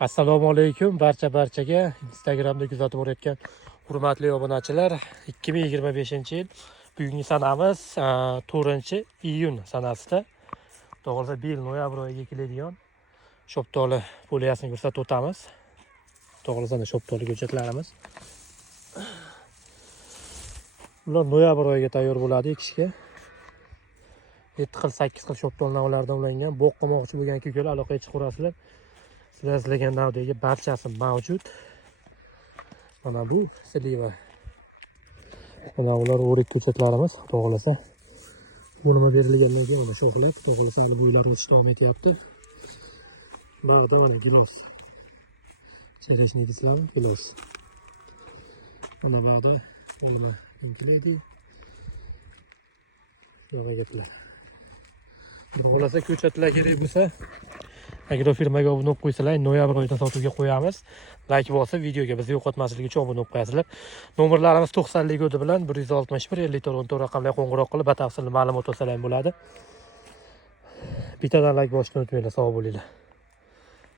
Assalomu alaykum barchaga Instagramda kuzatib borayotgan hurmatli obunachilar. 2025-yil bugungi sanamiz 4-iyun sanasida. To'g'risi 1 noyabr oyiga keladigan shoptoli poliyasini ko'rsatib o'tamiz. To'g'risi shoptoli ko'chatlarimiz. Ular noyabr oyiga tayyor bo'ladi ekishga. 7 xil 8 xil shoptol navlardan ulangan. Boqqamoqchi bo'lgan kukalar aloqaga chiqarasizlar. Sizlar izlagan navdagi barchasi mavjud. Mana bu sliva. Mana ular o'rik ko'chatlarimiz, to'g'rilasa. Bo'lma berilgandan keyin mana shoxlab, to'g'rilasa hali bo'ylari o'tish davom etyapti. Bag'da mana gilos. Chereshnik islam gilos. Mana bag'da bo'lma inkilaydi. Yo'g'agitlar. To'g'rilasa ko'chatlar kerak bo'lsa, agrofirmaga obuna bo'lib qo'ysalar, noyabr oyida sotuvga qo'yamiz. Like bosib, videoga bizni yo'qotmaslik uchun obuna bo'lib qo'yasizlar. Nomerlarimiz 90 kodi bilan 161 54 raqamlarga qo'ng'iroq qilib, batafsil ma'lumot olsalar bo'ladi. Bittadan like bosishni unutmanglar, sog' bo'linglar.